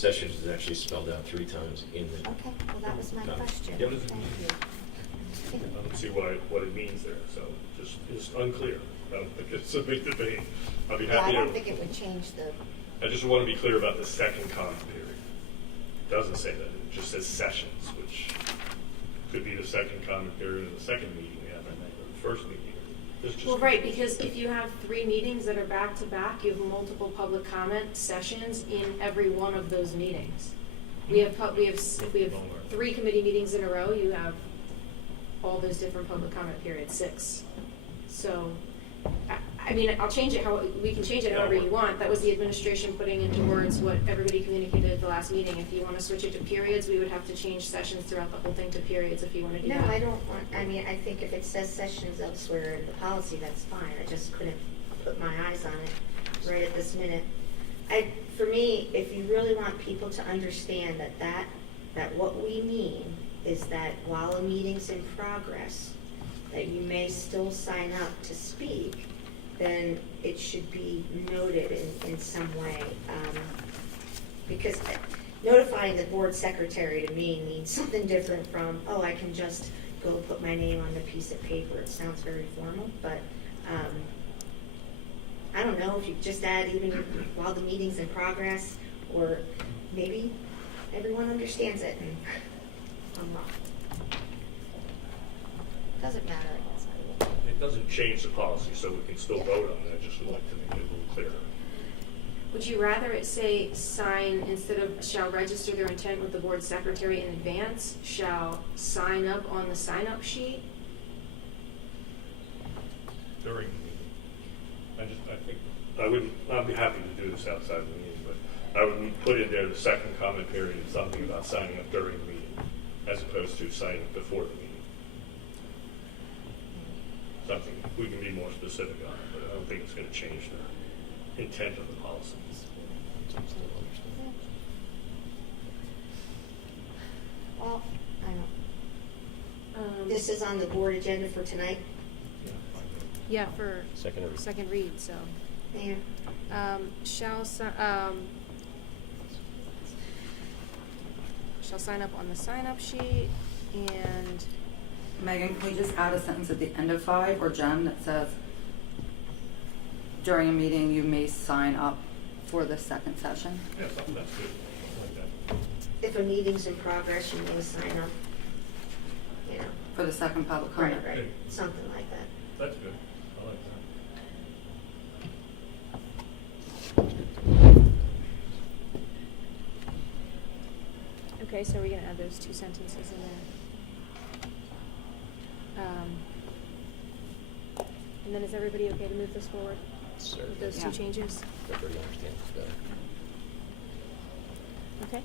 Sessions is actually spelled out 3 times in the. Okay, well, that was my question. Yep. Thank you. I don't see what it means there, so just, it's unclear. I don't think it's a big debate. I'll be Yeah, I happy don't to. think it would change the, I just want to be clear about the second comment period. It doesn't say that, it just says sessions, which could be the second comment period of the second meeting we have, or the first meeting. It's just- Well, right, because if you have 3 meetings that are back to back, you have multiple public comment sessions in every one of those meetings. If we have 3 committee meetings in a row, you have all those different public comment periods, 6. So, I mean, I'll change it we can change it however you want. That was the administration putting into words what everybody communicated at the last meeting. If you want to switch it to periods, we would have to change sessions throughout the whole thing to periods if you want to do no, that. I don't want, I mean, I think if it says sessions elsewhere in the policy, that's fine. I just couldn't put my eyes on it right at this minute. For me, if you really want people to understand that what we mean is that while a meeting's in progress, that you may still sign up to speak, then it should be noted in some way. Because notifying the board secretary to me means something different from, oh, I can just go put my name on the piece of paper. It sounds very formal, but I don't know if you just add even while the meeting's in progress, or maybe everyone understands it and I'm wrong. Doesn't matter, I guess. It doesn't change the policy, so we can still vote on it. I just would like to make it a little clearer. Would you rather it say sign instead of shall register their intent with the board secretary in advance, shall sign up on the sign-up sheet? During the meeting. I'd be happy to do this outside the meeting, but I would put in there the second comment period and something about signing up during the meeting, as opposed to signing up before the meeting. Something, we can be more specific on it, but I don't think it's going to change the intent of the policy. Well, I don't. This is on the board agenda for tonight, Yeah, for Second read, so. Mayor. Shall sign up on the sign-up sheet, and Megan, can we just add a sentence at the end of 5, or Jen, that says, during a meeting, you may sign up for the second session? Yeah, something that's good. I like that. If a meeting's in progress, you may sign up, you know. For the second public Right, comment? right, something like that. That's good. I like that. okay, so we're gonna add those 2 sentences in there. And then is everybody okay to move this forward with those 2 Yeah. changes? Everybody understands better. Okay.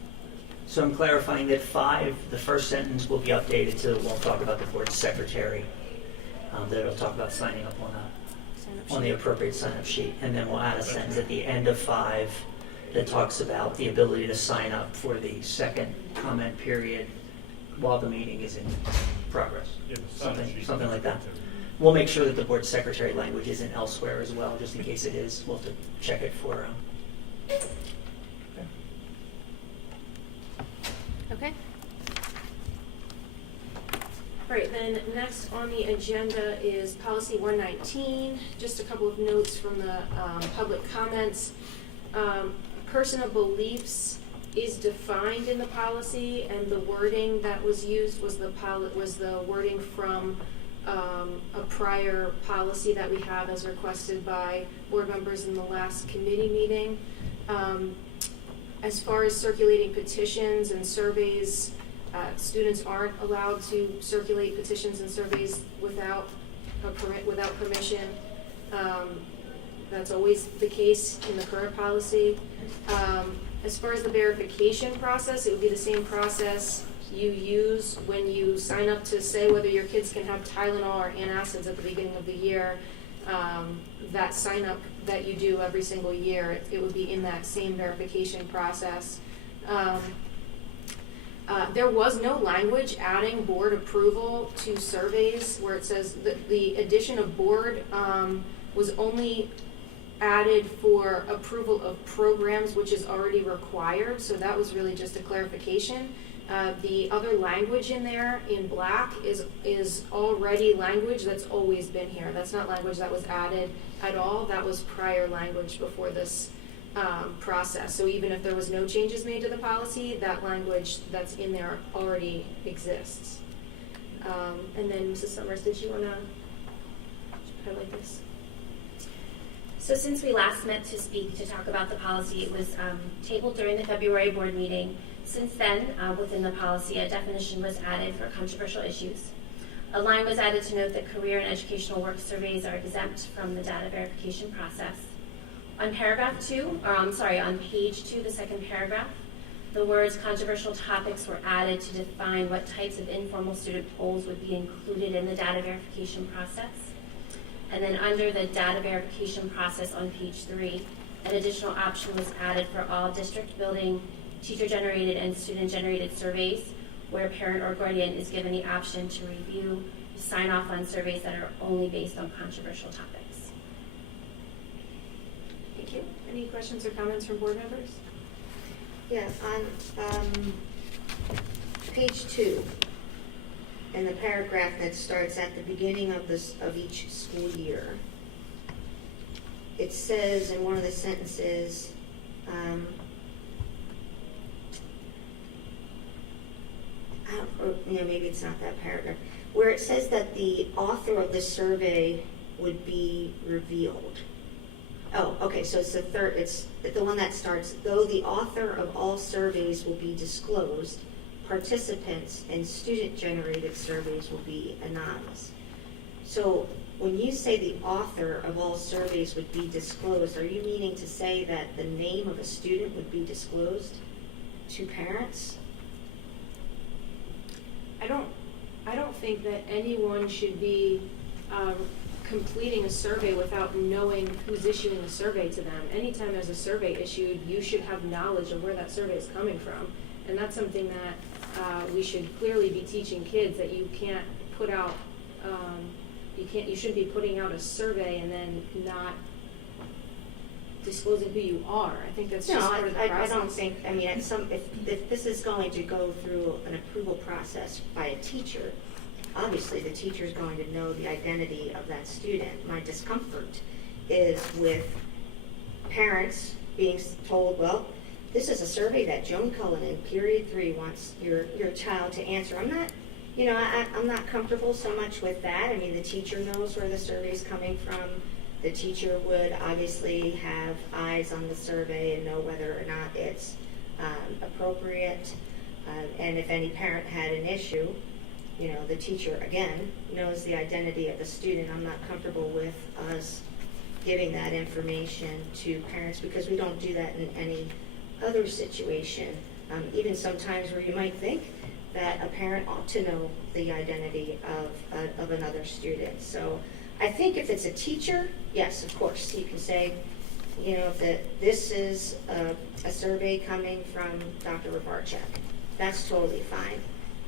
So I'm clarifying that 5, the first sentence will be updated to, we'll talk about the board secretary, that it'll talk about signing up Sign-up on the sheet. appropriate sign-up sheet. And then we'll add a sentence at the end of 5 that talks about the ability to sign up for the second comment period while the meeting is in progress. Yeah, the sign-up sheet. Something like that. We'll make sure that the board secretary language isn't elsewhere as well, just in case it is. We'll have to check it for. Okay. All right, then next on the agenda is policy 119. Just a couple of notes from the public comments. Person of beliefs is defined in the policy, and the wording that was used was the wording from a prior policy that we have as requested by board members in the last committee meeting. As far as circulating petitions and surveys, students aren't allowed to circulate petitions and surveys without permission. That's always the case in the current policy. As far as the verification process, it would be the same process you use when you sign up to say whether your kids can have Tylenol or antacids at the beginning of the year. That sign up that you do every single year, it would be in that same verification process. There was no language adding board approval to surveys where it says that the addition of board was only added for approval of programs, which is already required, so that was really just a clarification. The other language in there in black is already language that's always been here. That's not language that was added at all. That was prior language before this process. So even if there was no changes made to the policy, that language that's in there already exists. And then Mrs. Summers, did you want to highlight this? So since we last met to speak to talk about the policy, it was tabled during the February board meeting. Since then, within the policy, a definition was added for controversial issues. A line was added to note that career and educational work surveys are exempt from the data verification process. On on page 2, the second paragraph, the words controversial topics were added to define what types of informal student polls would be included in the data verification process. And then under the data verification process on page 3, an additional option was added for all district building, teacher-generated and student-generated surveys where a parent or guardian is given the option to review, sign off on surveys that are only based on controversial topics. Thank you. Any questions or comments from board members? Yeah, on page 2, in the paragraph that starts at the beginning of each school year, it says in one of the sentences, maybe it's not that paragraph, where it says that the author of the survey would be revealed. Oh, okay, so it's it's the one that starts, though the author of all surveys will be disclosed, participants in student-generated surveys will be anonymous. So when you say the author of all surveys would be disclosed, are you meaning to say that the name of a student would be disclosed to parents? I don't think that anyone should be completing a survey without knowing who's issuing the survey to them. Anytime there's a survey issued, you should have knowledge of where that survey is coming from. And that's something that we should clearly be teaching kids, that you can't put out, you shouldn't be putting out a survey and then not disclosing who you are. I think that's just part of the process. I don't think, I mean, if this is going to go through an approval process by a teacher, obviously the teacher is going to know the identity of that student. My discomfort is with parents being told, well, this is a survey that Joan Cullen in period 3 wants your child to answer. I'm not comfortable so much with that. I mean, the teacher knows where the survey is coming from. The teacher would obviously have eyes on the survey and know whether or not it's appropriate. And if any parent had an issue, the teacher, again, knows the identity of the student. I'm not comfortable with us giving that information to parents because we don't do that in any other situation. Even sometimes where you might think that a parent ought to know the identity of another student. So I think if it's a teacher, yes, of course, you can say, this is a survey coming from Dr. Ravarchak. That's totally fine.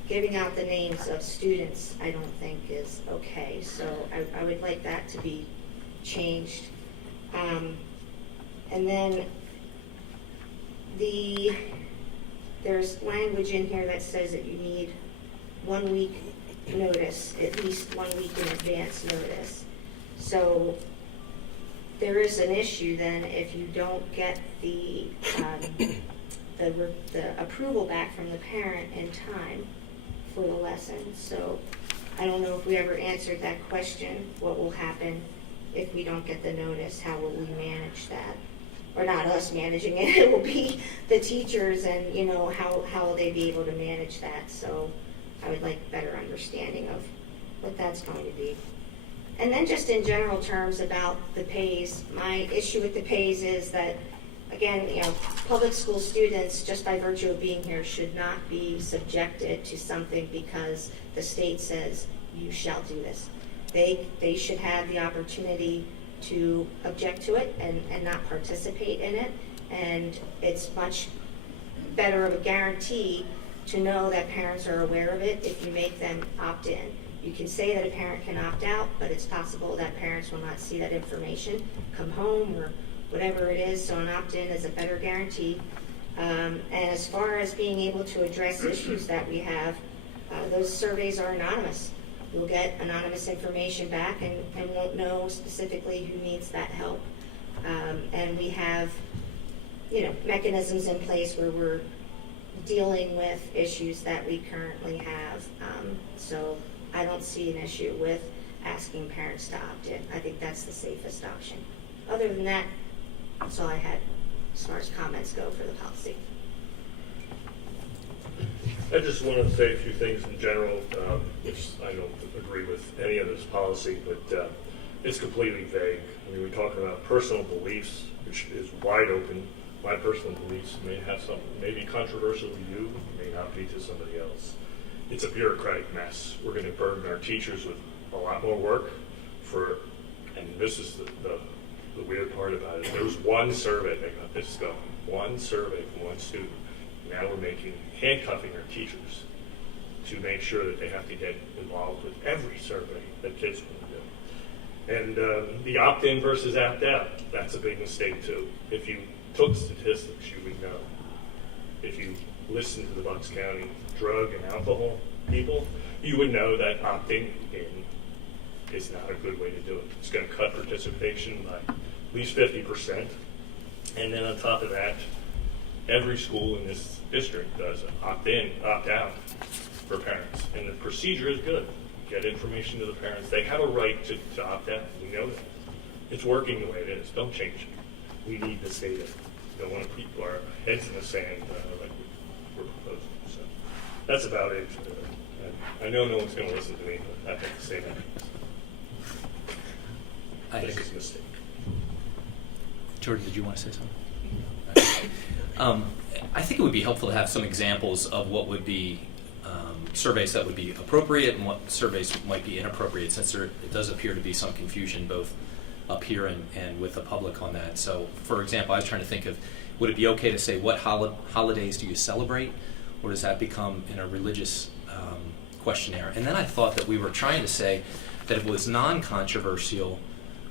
Giving out the names of students, I don't think is okay. So I would like that to be changed. And then there's language in here that says that you need 1 week notice, at least 1 week in advance notice. So there is an issue then if you don't get the approval back from the parent in time for the lesson. So I don't know if we ever answered that question, what will happen if we don't get the notice, how will we manage that? Or not us managing it, it will be the teachers and, how will they be able to manage that? So I would like better understanding of what that's going to be. And then just in general terms about the pays, my issue with the pays is that, again, public school students, just by virtue of being here, should not be subjected to something because the state says you shall do this. They should have the opportunity to object to it and not participate in it. And it's much better of a guarantee to know that parents are aware of it if you make them opt in. You can say that a parent can opt out, but it's possible that parents will not see that information, come home, or whatever it is, so an opt-in is a better guarantee. And as far as being able to address issues that we have, those surveys are anonymous. We'll get anonymous information back and won't know specifically who needs that help. And we have, mechanisms in place where we're dealing with issues that we currently have. So I don't see an issue with asking parents to opt in. I think that's the safest option. Other than that, that's all I had as far as comments go for the policy. I just want to say a few things in general, which I don't agree with any of this policy, but it's completely vague. I mean, we're talking about personal beliefs, which is wide open. My personal beliefs may have something, maybe controversial to you, may not be to somebody else. It's a bureaucratic mess. We're going to burden our teachers with a lot more work and this is the weird part about it. There was one survey that got this going, one survey from one student. Now we're handcuffing our teachers to make sure that they have to get involved with every survey that kids want to do. And the opt-in versus opt-out, that's a big mistake too. If you took statistics, you would know. If you listen to the Bucks County drug and alcohol people, you would know that opting in is not a good way to do it. It's going to cut participation by at least 50%. And then on top of that, every school in this district does opt-in, opt-out for parents. And the procedure is good. Get information to the parents. They have a right to opt out. We know that. It's working the way it is. Don't change it. We need this data. We don't want to keep our heads in the sand like we're proposing. So that's about it. I know no one's going to listen to me, but I have to say that. This is a mistake. Jordan, did you want to say something? I think it would be helpful to have some examples of what would be surveys that would be appropriate and what surveys might be inappropriate, since it does appear to be some confusion both up here and with the public on that. So, for example, I was trying to think of, would it be okay to say what holidays do you celebrate, or does that become in a religious questionnaire? And then I thought that we were trying to say that if it was non-controversial,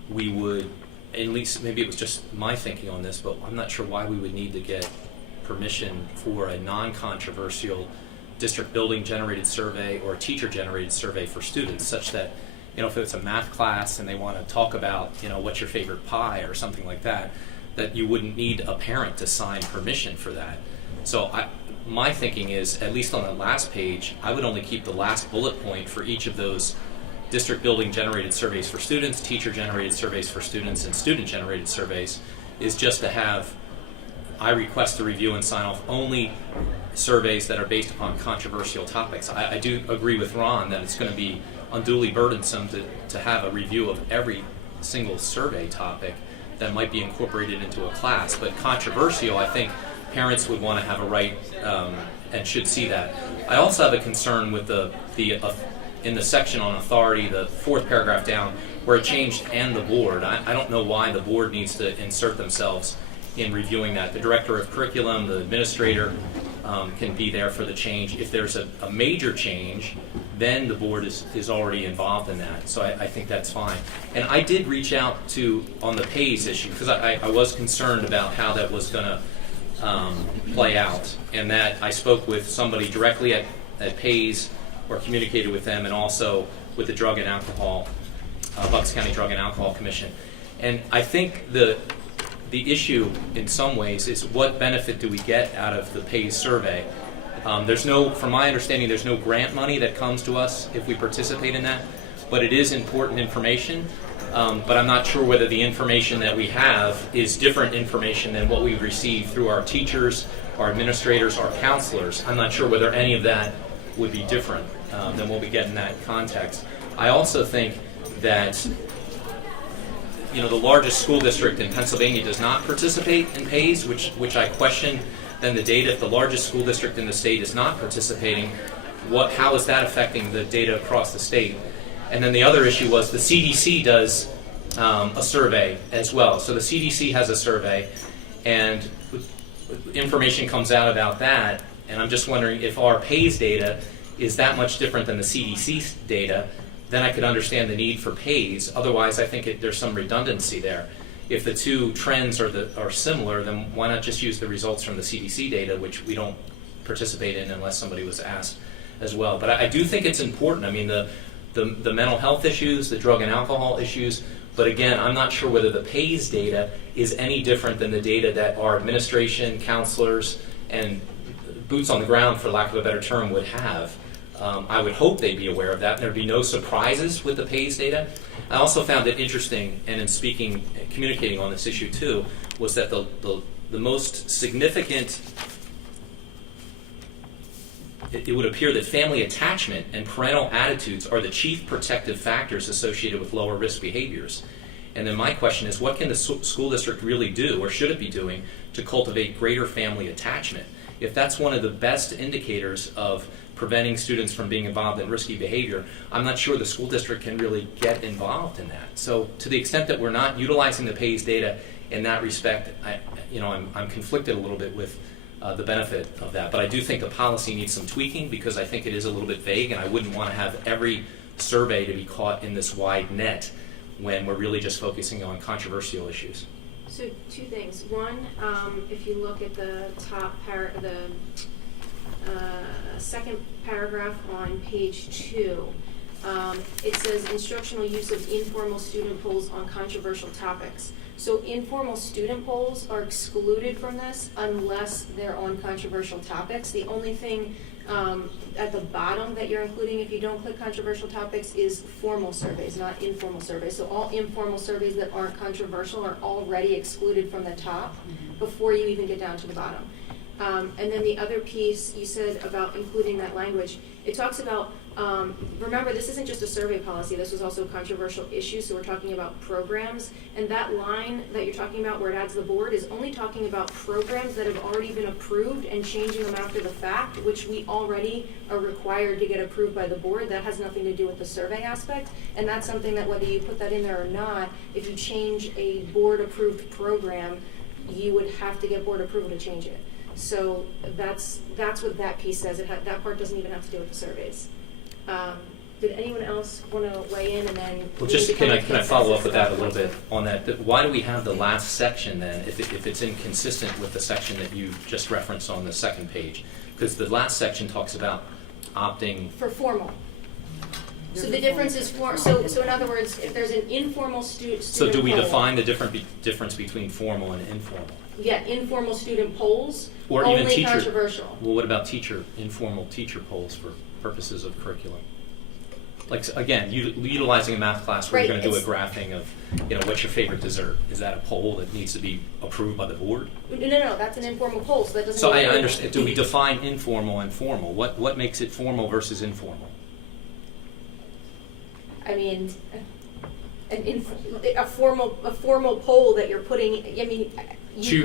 we would, at least maybe it was just my thinking on this, but I'm not sure why we would need to get permission for a non-controversial district building generated survey or a teacher generated survey for students, such that, if it's a math class and they want to talk about, what's your favorite pie or something like that, that you wouldn't need a parent to sign permission for that. So my thinking is, at least on the last page, I would only keep the last bullet point for each of those district building generated surveys for students, teacher generated surveys for students, and student generated surveys, is just to have, I request to review and sign off only surveys that are based upon controversial topics. I do agree with Ron that it's going to be unduly burdensome to have a review of every single survey topic that might be incorporated into a class. But controversial, I think parents would want to have a right and should see that. I also have a concern with in the section on authority, the fourth paragraph down, where it changed "and the board." I don't know why the board needs to insert themselves in reviewing that. The director of curriculum, the administrator can be there for the change. If there's a major change, then the board is already involved in that. So I think that's fine. And I did reach out on the PAYS issue, because I was concerned about how that was going to play out, and that I spoke with somebody directly at PAYS, or communicated with them, and also with the Drug and Alcohol, Bucks County Drug and Alcohol Commission. And I think the issue in some ways is, what benefit do we get out of the PAYS survey? From my understanding, there's no grant money that comes to us if we participate in that, but it is important information. But I'm not sure whether the information that we have is different information than what we receive through our teachers, our administrators, our counselors. I'm not sure whether any of that would be different than what we get in that context. I also think that the largest school district in Pennsylvania does not participate in PAYS, which I question. Then the data, if the largest school district in the state is not participating, how is that affecting the data across the state? And then the other issue was the CDC does a survey as well. So the CDC has a survey, and information comes out about that. And I'm just wondering if our PAYS data is that much different than the CDC data, then I could understand the need for pays. Otherwise, I think there's some redundancy there. If the two trends are similar, then why not just use the results from the CDC data, which we don't participate in unless somebody was asked as well. But I do think it's important. I mean, the mental health issues, the drug and alcohol issues, but again, I'm not sure whether the PAYS data is any different than the data that our administration, counselors, and boots on the ground, for lack of a better term, would have. I would hope they'd be aware of that, and there'd be no surprises with the PAYS data. I also found it interesting, and in communicating on this issue too, was that the most significant, it would appear that family attachment and parental attitudes are the chief protective factors associated with lower risk behaviors. And then my question is, what can the school district really do, or should it be doing, to cultivate greater family attachment? If that's one of the best indicators of preventing students from being involved in risky behavior, I'm not sure the school district can really get involved in that. So to the extent that we're not utilizing the PAYS data in that respect, I'm conflicted a little bit with the benefit of that. But I do think the policy needs some tweaking, because I think it is a little bit vague, and I wouldn't want to have every survey to be caught in this wide net when we're really just focusing on controversial issues. So two things. One, if you look at the top second paragraph on page 2, it says instructional use of informal student polls on controversial topics. So informal student polls are excluded from this unless they're on controversial topics. The only thing at the bottom that you're including, if you don't click controversial topics, is formal surveys, not informal surveys. So all informal surveys that aren't controversial are already excluded from the top before you even get down to the bottom. And then the other piece you said about including that language, it talks about, remember, this isn't just a survey policy, this was also a controversial issue, so we're talking about programs, and that line that you're talking about where it adds the board is only talking about programs that have already been approved and changing them after the fact, which we already are required to get approved by the board. That has nothing to do with the survey aspect, and that's something that whether you put that in there or not, if you change a board-approved program, you would have to get board approval to change it. So that's what that piece says. That part doesn't even have to do with the surveys. Did anyone else want to weigh in, and then? Well, just can I follow up with that a little bit on that? Why do we have the last section then, if it's inconsistent with the section that you just referenced on the second page? Because the last section talks about opting For formal. So the difference is so in other words, if there's an informal student So do we poll, define the difference between formal and informal? Yeah, informal student polls, Or only even teacher? controversial. Well, what about informal teacher polls for purposes of curriculum? Like, again, utilizing a math class where Right, you're going to do a it's- graphing of, what's your favorite dessert? Is that a poll that needs to be approved by the board? No, that's an informal poll, so that doesn't. So I mean- understand. Do we define informal and formal? What makes it formal versus informal? I mean, a formal poll that you're putting. I mean,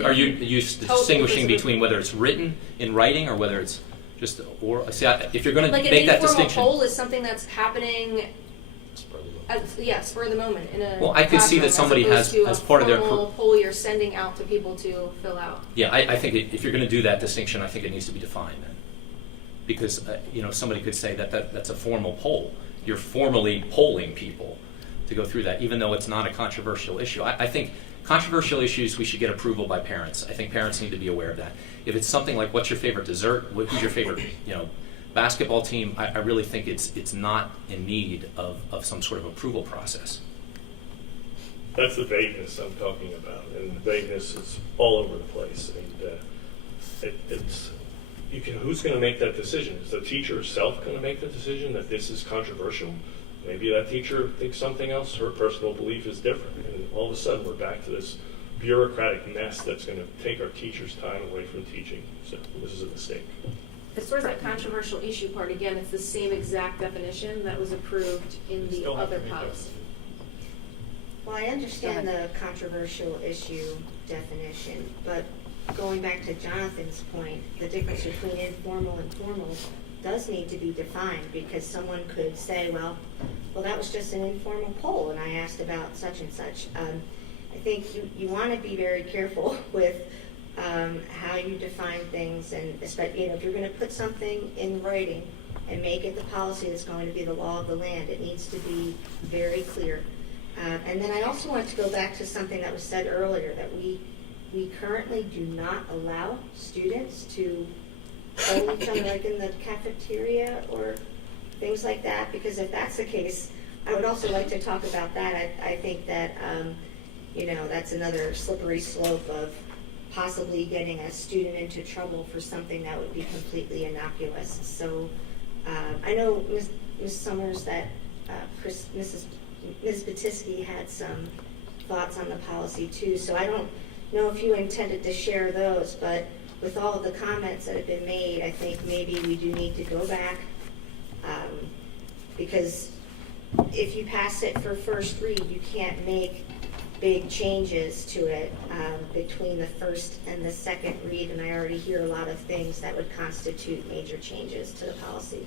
Are you distinguishing between whether it's written in writing or whether it's just oral? See, if you're going to like make that an informal distinction, poll is something that's happening. Spur Spur of the moment in a. Well, I could see that classroom, somebody as has, opposed to as part of their a formal poll you're sending out to people to fill out. Yeah, I think if you're going to do that distinction, I think it needs to be defined then. Because, somebody could say that's a formal poll. You're formally polling people to go through that, even though it's not a controversial issue. I think controversial issues, we should get approval by parents. I think parents need to be aware of that. If it's something like, what's your favorite dessert? Who's your favorite, basketball team? I really think it's not in need of some sort of approval process. That's the vagueness I'm talking about, and the vagueness is all over the place. And who's going to make that decision? Is the teacher herself going to make the decision that this is controversial? Maybe that teacher thinks something else. Her personal belief is different, and all of a sudden we're back to this bureaucratic mess that's going to take our teachers' time away from teaching. So this is a mistake. As far as that controversial issue part, again, it's the same exact definition that was approved in the Still have to other make that policy. Well, I understand the controversial issue definition, but going back to Jonathan's point, the difference between informal and formal does need to be defined, because someone could say, well, that was just an informal poll, and I asked about such and such. I think you want to be very careful with how you define things, and especially, if you're going to put something in writing and make it the policy that's going to be the law of the land. It needs to be very clear. And then I also want to go back to something that was said earlier, that we currently do not allow students to hold each other like in the cafeteria or things like that, because if that's the case, I would also like to talk about that. I think that, that's another slippery slope of possibly getting a student into trouble for something that would be completely innocuous. So I know, Ms. Summers, that Ms. Batisky had some thoughts on the policy too, so I don't know if you intended to share those, but with all of the comments that have been made, I think maybe we do need to go back, because if you pass it for first read, you can't make big changes to it between the first and the second read, and I already hear a lot of things that would constitute major changes to the policy.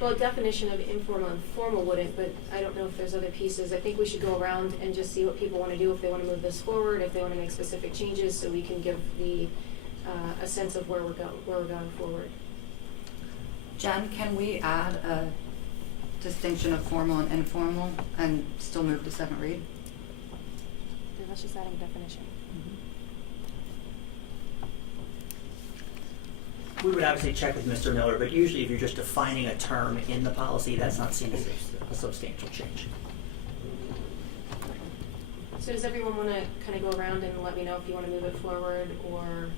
Well, a definition of informal and formal wouldn't, but I don't know if there's other pieces. I think we should go around and just see what people want to do, if they want to move this forward, if they want to make specific changes, so we can give a sense of where we're going forward. Jen, can we add a distinction of formal and informal and still move to second read? Then let's just add a definition. We would obviously check with Mr. Miller, but usually if you're just defining a term in the policy, that's not seen as a substantial change. So does everyone want to kind of go around and let me know if you want to move it forward, or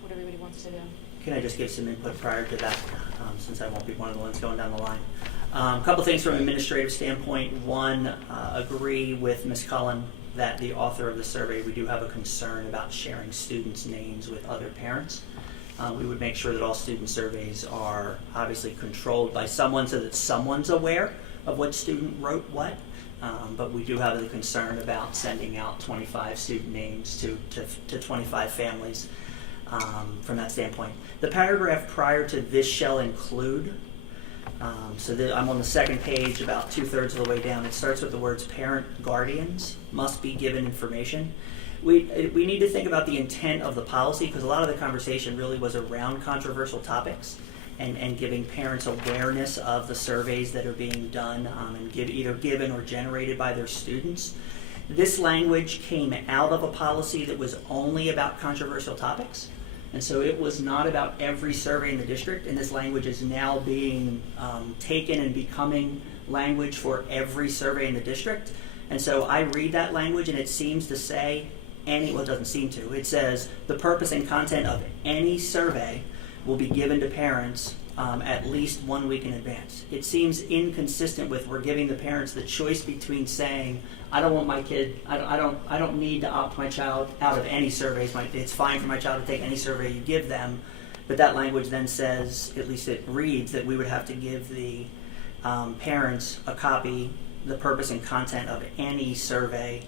what everybody wants to do? Can I just give some input prior to that, since I won't be one of the ones going down the line? A couple things from an administrative standpoint. One, agree with Ms. Cullen that the author of the survey, we do have a concern about sharing students' names with other parents. We would make sure that all student surveys are obviously controlled by someone so that someone's aware of what student wrote what. But we do have the concern about sending out 25 student names to 25 families from that standpoint. The paragraph prior to this shall include, I'm on the second page, about 2/3 of the way down. It starts with the words parent guardians must be given information. We need to think about the intent of the policy, because a lot of the conversation really was around controversial topics and giving parents awareness of the surveys that are being done and either given or generated by their students. This language came out of a policy that was only about controversial topics, and so it was not about every survey in the district, and this language is now being taken and becoming language for every survey in the district. And so I read that language and it seems to say it doesn't seem to. It says the purpose and content of any survey will be given to parents at least 1 week in advance. It seems inconsistent with we're giving the parents the choice between saying, I don't want my kid, I don't need to opt my child out of any surveys. It's fine for my child to take any survey you give them. But that language then says, at least it reads, that we would have to give the parents a copy, the purpose and content of any survey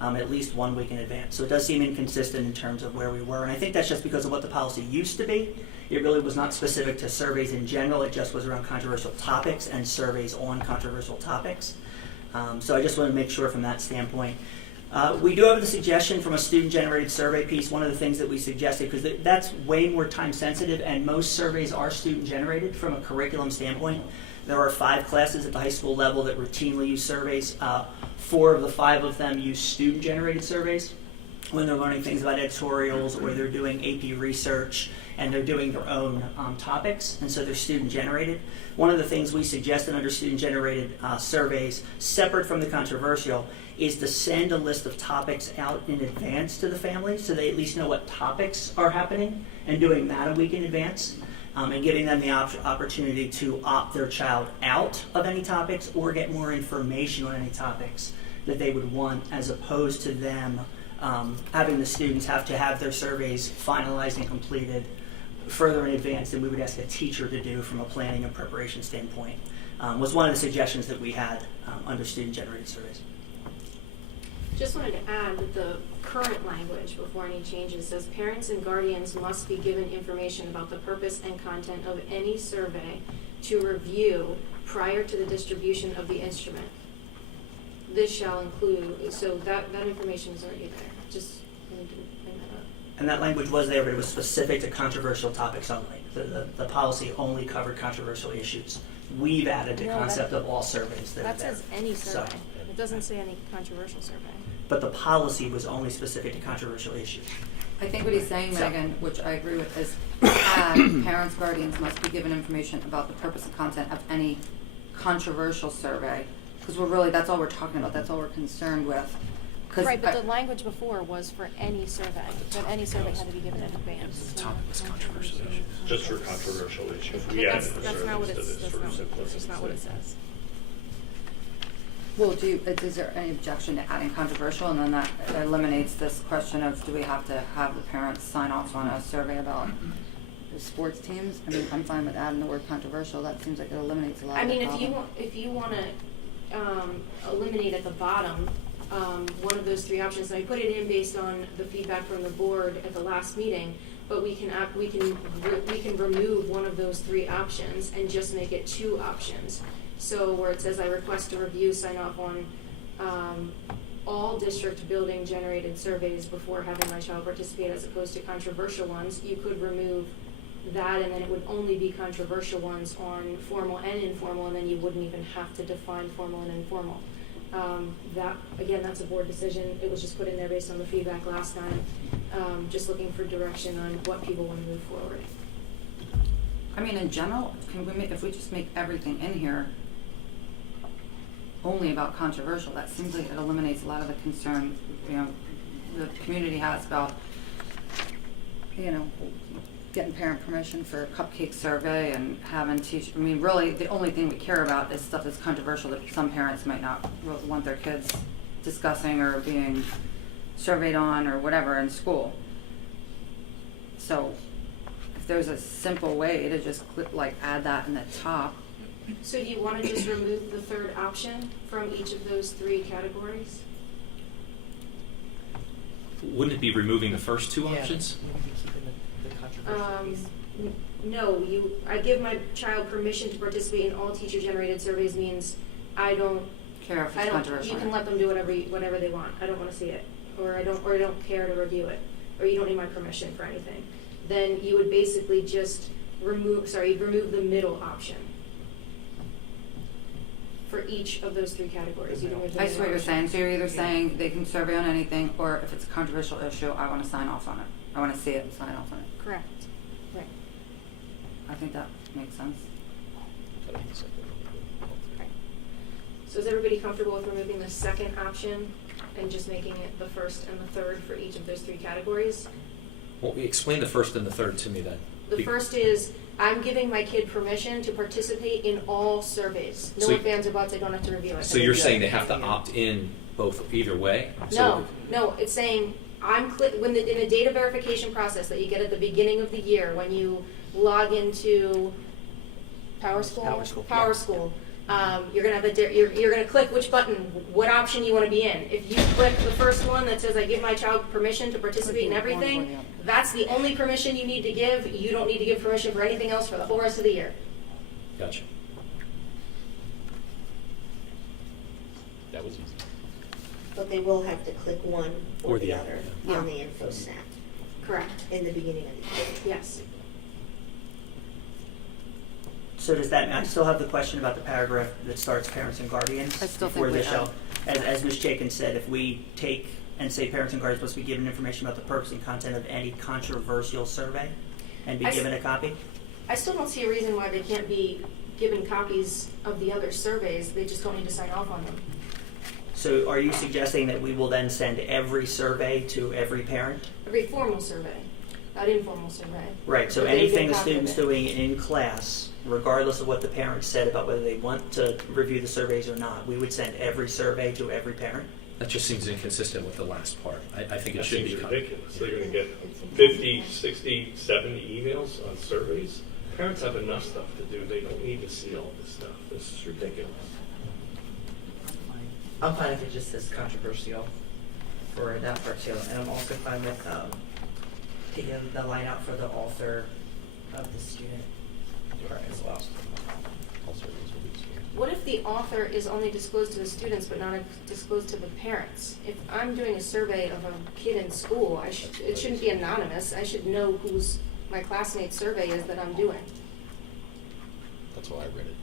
at least 1 week in advance. So it does seem inconsistent in terms of where we were. And I think that's just because of what the policy used to be. It really was not specific to surveys in general. It just was around controversial topics and surveys on controversial topics. So I just want to make sure from that standpoint. We do have the suggestion from a student-generated survey piece. One of the things that we suggested, because that's way more time-sensitive, and most surveys are student-generated from a curriculum standpoint. There are 5 classes at the high school level that routinely use surveys. 4 of the 5 of them use student-generated surveys when they're learning things about editorials, or they're doing AP research, and they're doing their own topics, and so they're student-generated. One of the things we suggested under student-generated surveys, separate from the controversial, is to send a list of topics out in advance to the families so they at least know what topics are happening, and doing that a week in advance. And giving them the opportunity to opt their child out of any topics or get more information on any topics that they would want, as opposed to them having the students have to have their surveys finalized and completed further in advance than we would ask a teacher to do from a planning and preparation standpoint, was one of the suggestions that we had under student-generated surveys. Just wanted to add that the current language before any changes says parents and guardians must be given information about the purpose and content of any survey to review prior to the distribution of the instrument. This shall include, so that information is already there. Just wanted to bring that up. And that language was there, but it was specific to controversial topics only. The policy only covered controversial issues. We've added the No, concept of all surveys that are That there. says any So- survey. It doesn't say any controversial survey. But the policy was only specific to controversial issues. I think what he's saying, So- Megan, which I agree with, is parents, guardians must be given information about the purpose and content of any controversial survey. Because that's all we're talking about, that's all we're concerned with. 'Cause Right, but I- the language before was for any survey, that any survey had to be given in advance. The topic was controversial issues. Just for controversial issues. But We added the that's not what surveys to it's, this for that's simplicity's not what it sake. says. Well, is there any objection to adding controversial, and then that eliminates this question of, do we have to have the parents sign off on a survey about the sports teams? I mean, I'm fine with adding the word controversial, that seems like it eliminates a lot I of the mean, problem. if you wanna, eliminate at the bottom, one of those three options, and I put it in based on the feedback from the board at the last meeting, but we can remove one of those three options and just make it two options. So where it says, I request to review, sign off on, all district building generated surveys before having my child participate, as opposed to controversial ones, you could remove that, and then it would only be controversial ones on formal and informal, and then you wouldn't even have to define formal and informal. That, again, that's a board decision. It was just put in there based on the feedback last time, just looking for direction on what people want to move forward. I mean, in general, if we just make everything in here only about controversial, that seems like it eliminates a lot of the concern, the community has about, getting parent permission for a cupcake survey and having I mean, really, the only thing we care about is stuff that's controversial that some parents might not want their kids discussing or being surveyed on or whatever in school. So, if there's a simple way to just add that in the top. So do you want to just remove the third option from each of those three categories? Wouldn't it be removing the first two options? No, I give my child permission to participate in all teacher-generated surveys means I don't Care if it's controversial. You can let them do whatever they want. I don't want to see it, or I don't care to review it, or you don't need my permission for anything. Then you would basically just remove the middle option for each of those three categories. You can remove the I see what middle you're option. saying. So you're either saying they can survey on anything, or if it's a controversial issue, I want to sign off on it. I want to see it and sign off on it. Correct. Right. I think that makes sense. Okay. So is everybody comfortable with removing the second option and just making it the first and the third for each of those three categories? Well, explain the first and the third to me then. The first is, I'm giving my kid permission to participate in all surveys. No So- ifs, ands, or buts, I don't have to review it. So you're saying they have to opt in either way? No, it's saying, in the data verification process that you get at the beginning of the year, when you log into PowerSchool? PowerSchool, You're gonna have you're gonna click which button, what option you wanna be in. If you click the first one that says, I give my child permission to participate in everything, that's the only permission you need to give. You don't need to give permission for anything else for the whole rest of the year. Gotcha. That was easy. But they will have to click one or the other Yeah. on the info snap Correct. in the beginning of the year. Yes. So does that, I still have the question about the paragraph that starts parents and guardians. I still think before we they add- shall, as Ms. Jenkins said, if we take and say parents and guardians must be given information about the purpose and content of any controversial survey and be I s- given a copy? I still don't see a reason why they can't be given copies of the other surveys. They just don't need to sign off on them. So are you suggesting that we will then send every survey to every parent? Every formal survey, not informal survey. Right, so But they get anything a the copy of student's it. doing in class, regardless of what the parents said about whether they want to review the surveys or not, we would send every survey to every parent? That just seems inconsistent with the last part. I think it That should be. seems ridiculous. They're going to get 50, 60, 70 emails on surveys. Parents have enough stuff to do. They don't need to see all this stuff. This is ridiculous. I'm fine if it just says controversial for that part too, and I'm also fine with taking the line out for the author of the student part as well. All surveys will be scanned. What if the author is only disclosed to the students but not disclosed to the parents? If I'm doing a survey of a kid in school, it shouldn't be anonymous. I should know whose my classmate's survey is that I'm doing. That's why I read it.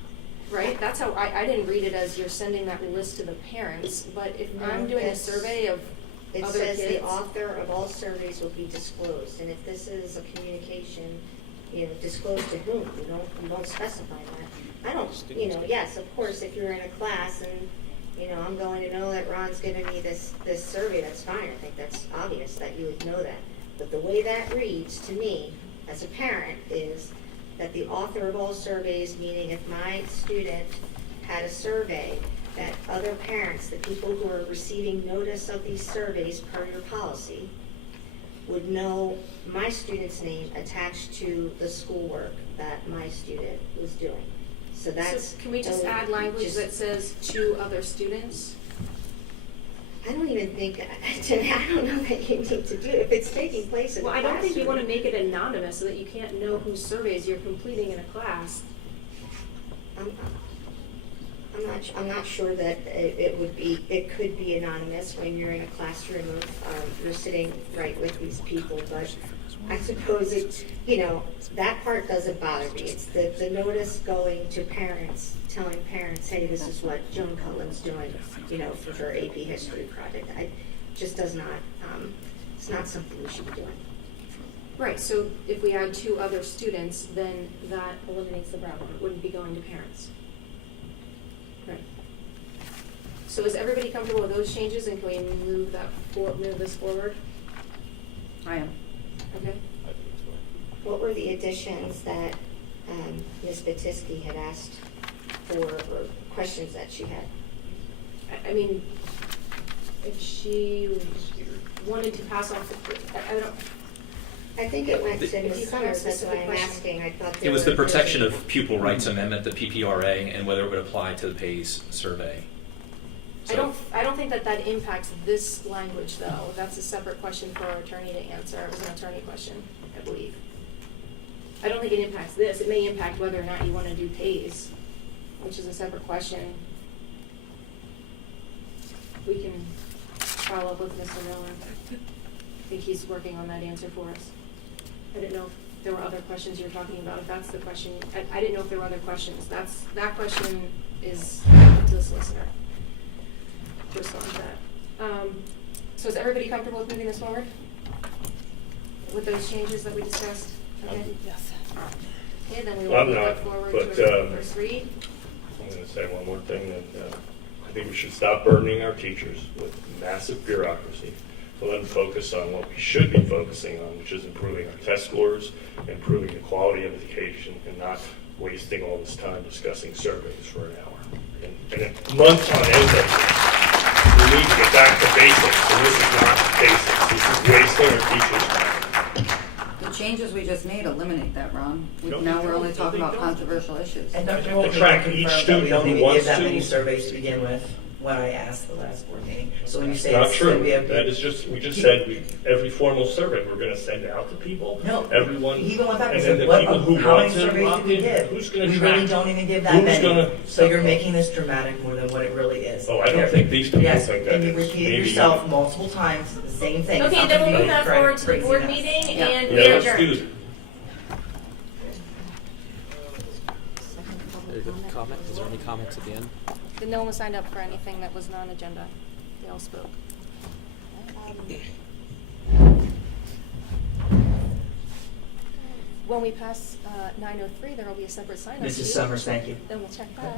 Right? That's how I didn't read it as you're sending that list to the parents, but if I'm doing a survey of It other says kids. the author of all surveys will be disclosed, and if this is a communication, disclosed to whom? You don't specify that. I don't, yes, of course, if you're in a class and, I'm going to know that Ron's giving me this survey, that's fine. I think that's obvious that you would know that. But the way that reads to me, as a parent, is that the author of all surveys, meaning if my student had a survey, that other parents, the people who are receiving notice of these surveys per your policy, would know my student's name attached to the schoolwork that my student was doing. So that's. So can we just add language that says to other students? I don't even think, I don't know that you need to do it. If it's taking place in a Well, I don't think you classroom. want to make it anonymous so that you can't know whose surveys you're completing in a class. I'm not sure that it could be anonymous when you're in a classroom of, you're sitting right with these people, but I suppose that part doesn't bother me. It's the notice going to parents, telling parents, hey, this is what Joan Cullen's doing, for her AP history project. Just does not, it's not something we should be doing. Right, so if we add 2 other students, then that eliminates the problem. It wouldn't be going to parents. Right. So is everybody comfortable with those changes, and can we move this forward? I am. Okay. I think it's fine. What were the additions that Ms. Batisky had asked for, or questions that she had? I mean, if she wanted to pass off the, I think it went to If you Ms. have a Summers, that's why specific I'm question. asking. I thought It was the there were- protection of pupil rights amendment, the PPRA, and whether it would apply to the PAYS survey. I don't think that impacts this language, though. That's a separate question for our attorney to answer. It was an attorney question, I believe. I don't think it impacts this. It may impact whether or not you want to do pays, which is a separate question. We can follow up with Mr. Miller. I think he's working on that answer for us. I didn't know if there were other questions you were talking about. If that's the question, I didn't know if there were other questions. That question is up to the solicitor to respond to that. So is everybody comfortable with moving this forward? With those changes that we discussed? Okay. Yes. Okay, then we will I'm move not, it forward but, to a first read. I'm going to say one more thing, that I think we should stop burdening our teachers with massive bureaucracy. So let them focus on what we should be focusing on, which is improving our test scores, improving the quality of education, and not wasting all this time discussing surveys for an hour. And months on end, we need to get back to basics, and this is not basics. This is wasting our teachers' time. The changes we just made eliminate that, Ron. No, Now they we're only don't. talking They about don't. controversial issues. And Dr. To Holtman track confirmed each that we student don't who even wants give that to- many surveys to begin with, when I asked the last board meeting. So when you say Not it's true. going to be a That is just, we just said every formal survey we're going to send out to people. No, Everyone. Even with that, and we then said, the people who how many want to surveys opt did we in, give? who's going to We track? really don't even give that Who's many. gonna- So you're making this dramatic more than what it really is. Oh, I don't think these people Yes, think that and you is. repeated Maybe- yourself multiple times, the same thing. Okay, It's then not we'll move gonna that be forward to the board craziness. meeting, Yeah. and Yeah, we are let's do adjourned. it. Is there any comments at the end? No one was signed up for anything that was non-agenda. They all spoke. When we pass 9:03, there will be a separate sign-up Mrs. sheet. Summers, thank you. Then we'll check that.